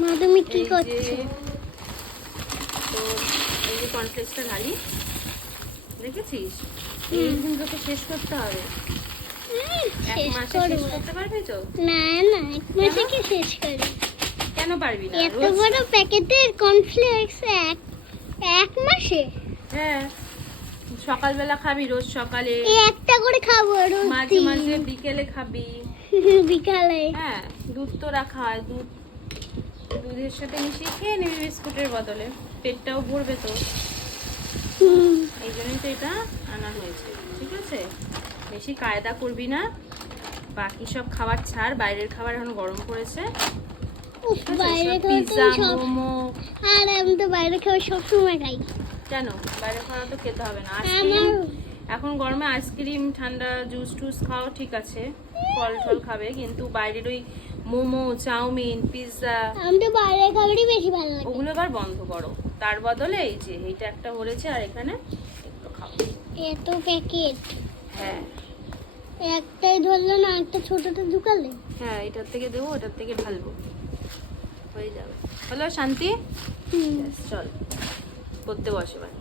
মা তুমি কি করছো? তো এই যে কর্নফ্লেক্সটা ঢালি, দেখেছিস? এই দিনগুলোকে শেষ করতে হবে। এক শেষ মাসে করবো। শেষ করতে পারবি তো? না না, এক মাসে কি শেষ করি? কেন পারবি না? এত রোজ বড় প্যাকেটের কর্নফ্লেক্স এক মাসে? হ্যাঁ, সকালবেলা খাবি, রোজ সকালে, এই একটা করে খাবো রোজ মাঝে মাঝে বিকেলে খাবি। বিকালে। হ্যাঁ, দুধ তো রাখা হয়, দুধের সাথে মিশিয়ে খেয়ে নিবি বিস্কুটের বদলে, পেটটাও ভরবে তো। এই জন্যই তো এটা আনা হয়েছে, ঠিক আছে? বেশি কায়দা করবি না, বাকি সব খাবার ছাড়। বাইরের খাবার এখন গরম পড়েছে, বাইরে পিৎজা, মোমো। আর আমি তো বাইরে খাবার সবসময় খাই। কেন বাইরে খাওয়া তো খেতে হবে না? আমার আইসক্রিম এখন গরমে, আইসক্রিম, ঠান্ডা জুস টুস খাও, ঠিক আছে, ফল টল খাবে, কিন্তু বাইরের ওই মোমো, চাউমিন, পিৎজা, আমি তো বাইরে খাবারই বেশি ভালো লাগে। ওগুলো এবার বন্ধ করো। তার বদলে এই যে এইটা একটা বলেছে, আর এখানে একটু খাও। এত প্যাকেট হ্যাঁ একটাই ধরলো না, একটা ছোটটা ঢুকালে। হ্যাঁ, এটার থেকে দেবো, ওটার থেকে ঢালবো, হয়ে যাবে। হলো শান্তি? হুম। চল করতে বসে এবার।